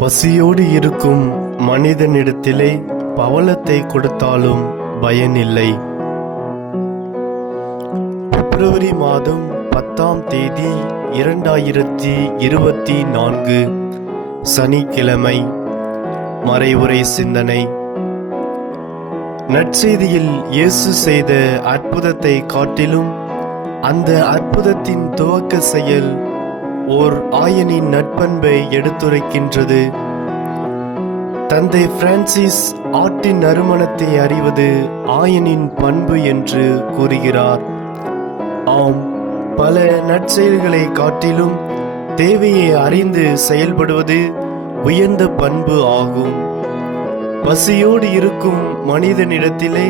பசியோடு இருக்கும் மனிதனிடத்திலே பவளத்தை கொடுத்தாலும் பயனில்லை. பிப்ரவரி மாதம் பத்தாம் தேதி இரண்டாயிரத்தி இருபத்தி நான்கு சனிக்கிழமை. மறைவுரை சிந்தனை. நற்செய்தியில் இயேசு செய்த அற்புதத்தை காட்டிலும் அந்த அற்புதத்தின் துவக்க செயல் ஓர் ஆயனின் நட்பண்பை எடுத்துரைக்கின்றது. தந்தை பிரான்சிஸ் ஆட்டின் நறுமணத்தை அறிவது ஆயனின் பண்பு என்று கூறுகிறார். ஆம் பல நற்செயல்களை காட்டிலும் தேவையை அறிந்து செயல்படுவது உயர்ந்த பண்பு ஆகும். பசியோடு இருக்கும் மனிதனிடத்திலே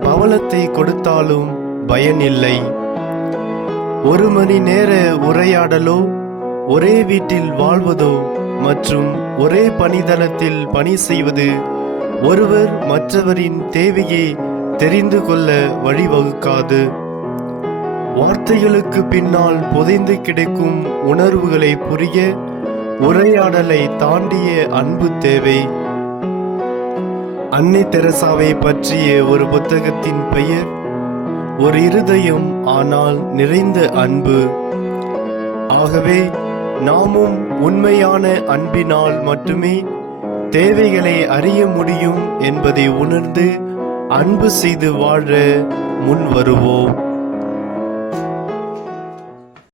பவளத்தை கொடுத்தாலும் பயனில்லை. ஒரு மணி நேர உரையாடலோ ஒரே வீட்டில் வாழ்வதோ மற்றும் ஒரே பணிதளத்தில் பணி செய்வது ஒருவர் மற்றவரின் தேவையை தெரிந்து கொள்ள வழிவகுக்காது. வார்த்தைகளுக்கு பின்னால் புதைந்து கிடைக்கும் உணர்வுகளை புரிய உரையாடலை தாண்டிய அன்பு தேவை. அன்னை தெரசாவை பற்றிய ஒரு புத்தகத்தின் பெயர் ஒரு இருதயம் ஆனால் நிறைந்த அன்பு. ஆகவே நாமும் உண்மையான அன்பினால் மட்டுமே தேவைகளை அறிய முடியும் என்பதை உணர்ந்து அன்பு செய்து வாழ முன் வருவோம்